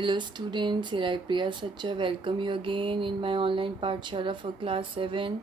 Hello students, here I Priya Sacha welcome you again in my online Pathshala for class 7th.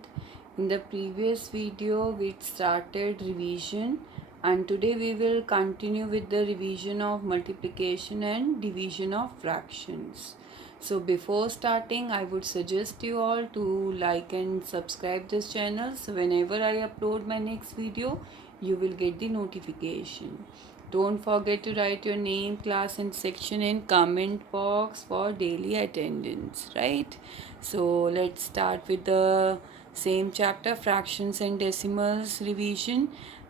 In the previous video we started revision and today we will continue with the revision of multiplication and division of fractions. So before starting I would suggest you all to like and subscribe this channel so whenever I upload my next video you will get the notification. Don't forget to write your name, class and section in comment box for daily attendance, right? So let's start with the same chapter, fractions and decimals revision,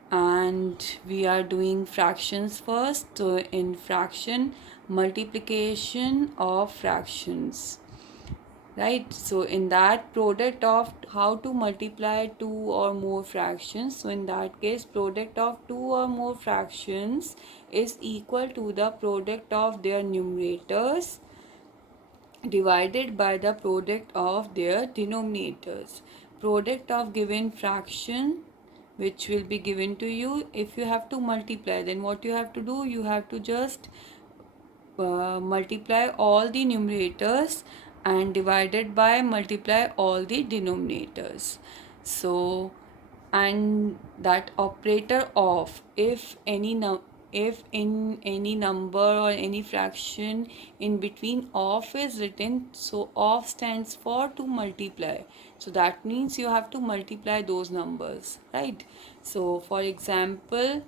and we are doing fractions first. So in fraction, multiplication of fractions, right? So in that, product of how to multiply two or more fractions, so in that case product of two or more fractions is equal to the product of their numerators divided by the product of their denominators. Product of given fraction which will be given to you, if you have to multiply, then what you have to do, you have to just multiply all the numerators and divided by multiply all the denominators. So and that operator of, if in any number or any fraction in between of is written, so of stands for to multiply, so that means you have to multiply those numbers, right? So for example,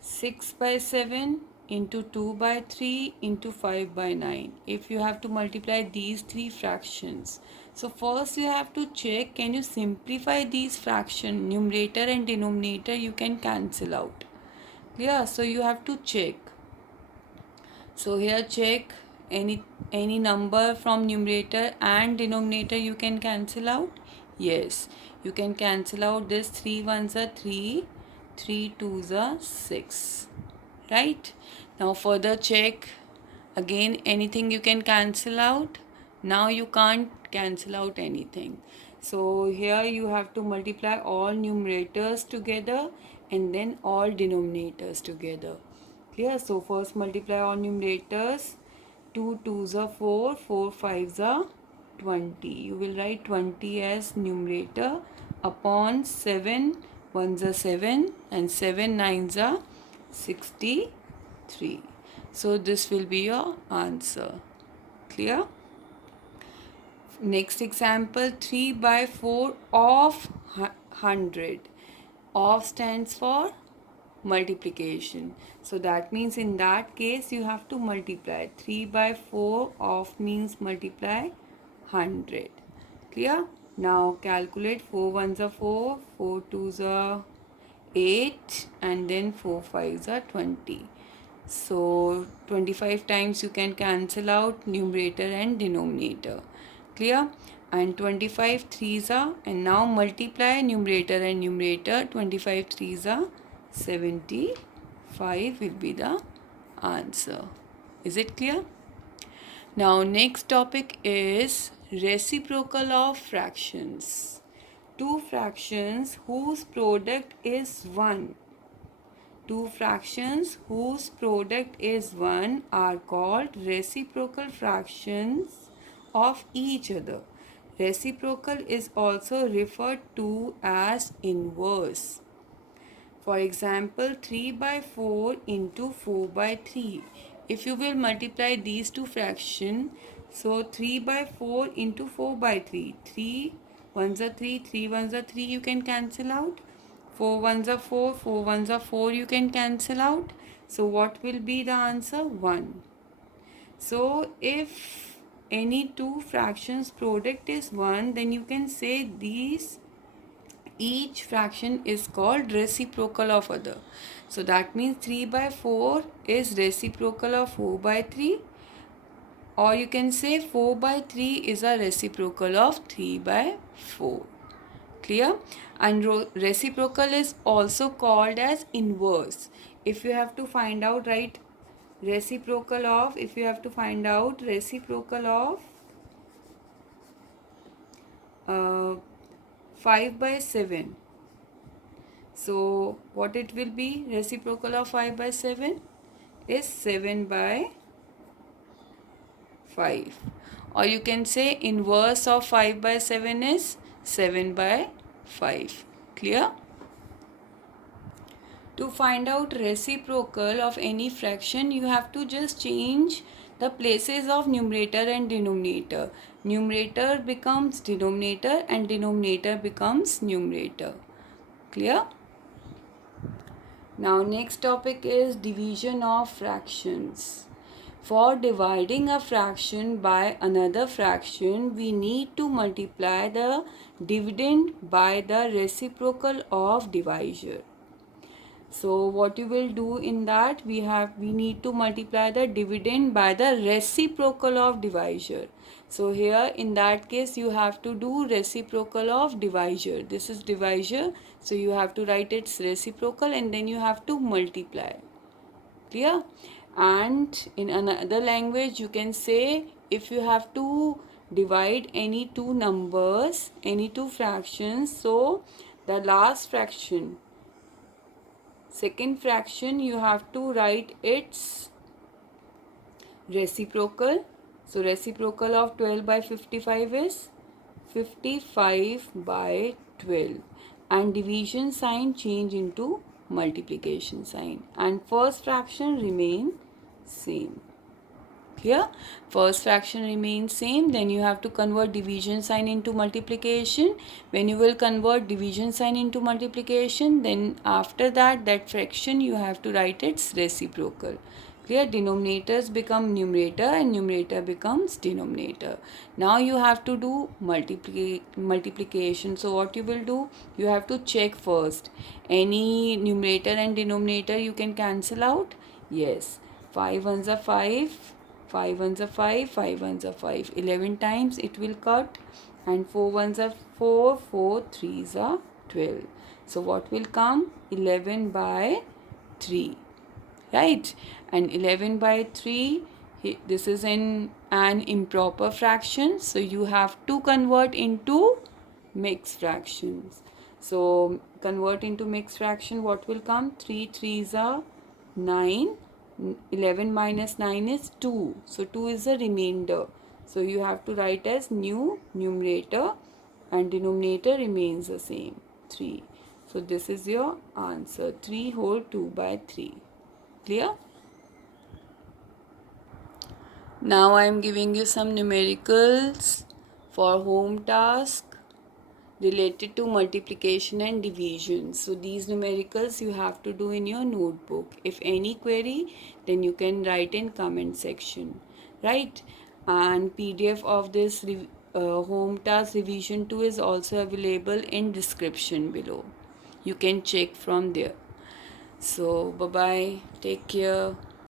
6 by 7 into 2 by 3 into 5 by 9. If you have to multiply these three fractions, so first you have to check, can you simplify these fraction, numerator and denominator you can cancel out. Yeah, so you have to check. So here check, any number from numerator and denominator you can cancel out. Yes, you can cancel out this. 3 ones are 3, 3 twos are 6, right? Now further check, again anything you can cancel out. Now you can't cancel out anything, so here you have to multiply all numerators together and then all denominators together. Clear? So first multiply all numerators. 2 twos are 4, 4 fives are 20. You will write 20 as numerator upon 7 ones are 7 and 7 nines are 63. So this will be your answer. Clear? Next example, 3 by 4 of 100. Of stands for multiplication. So that means in that case you have to multiply. 3 by 4 of means multiply 100. Clear? Now calculate. 4 ones are 4, 4 twos are 8 and then 4 fives are 20. So 25 times you can cancel out numerator and denominator. Clear? And 25 threes are, and now multiply numerator and numerator. 25 threes are 75 will be the answer. Is it clear? Now next topic is reciprocal of fractions. Two fractions whose product is 1. Two fractions whose product is 1 are called reciprocal fractions of each other. Reciprocal is also referred to as inverse. For example, 3 by 4 into 4 by 3. If you will multiply these two fractions, so 3 by 4 into 4 by 3. 3 ones are 3, 3 ones are 3, you can cancel out. 4 ones are 4, 4 ones are 4, you can cancel out. So what will be the answer? 1. So if any two fractions product is 1, then you can say these each fraction is called reciprocal of other. So that means 3 by 4 is reciprocal of 4 by 3, or you can say 4 by 3 is a reciprocal of 3 by 4. Clear? And reciprocal is also called as inverse. If you have to find out, right, reciprocal of, if you have to find out reciprocal of 5 by 7. So what it will be? Reciprocal of 5 by 7 is 7 by 5. Or you can say inverse of 5 by 7 is 7 by 5. Clear? To find out reciprocal of any fraction, you have to just change the places of numerator and denominator. Numerator becomes denominator and denominator becomes numerator. Clear? Now next topic is division of fractions. For dividing a fraction by another fraction, we need to multiply the dividend by the reciprocal of divisor. So what you will do in that, we need to multiply the dividend by the reciprocal of divisor. So here in that case you have to do reciprocal of divisor. This is divisor, so you have to write its reciprocal and then you have to multiply. Clear? And in another language you can say, if you have to divide any two numbers, any two fractions, so the last fraction, second fraction, you have to write its reciprocal. So reciprocal of 12 by 55 is 55 by 12, and division sign change into multiplication sign, and first fraction remain same. Here first fraction remains same, then you have to convert division sign into multiplication. When you will convert division sign into multiplication, then after that fraction you have to write its reciprocal. Clear? Denominators become numerator and numerator becomes denominator. Now you have to do multiplication. So what you will do, you have to check first, any numerator and denominator you can cancel out. Yes, 5 ones are 5, 5 ones are 5, 5 ones are 5. 11 times it will cut, and 4 ones are 4, 4 threes are 12. So what will come? 11 by 3. Right? And 11 by 3, this is an improper fraction. So you have to convert into mixed fractions. So convert into mixed fraction, what will come? 3 threes are 9. 11 minus 9 is 2. So 2 is the remainder. So you have to write as new numerator and denominator remains the same, 3. So this is your answer, 3 whole 2 by 3. Clear? Now I am giving you some numericals for home task related to multiplication and division. So these numericals you have to do in your notebook. If any query, then you can write in comment section, right? And PDF of this home task revision 2 is also available in description below. You can check from there. So bye bye, take care.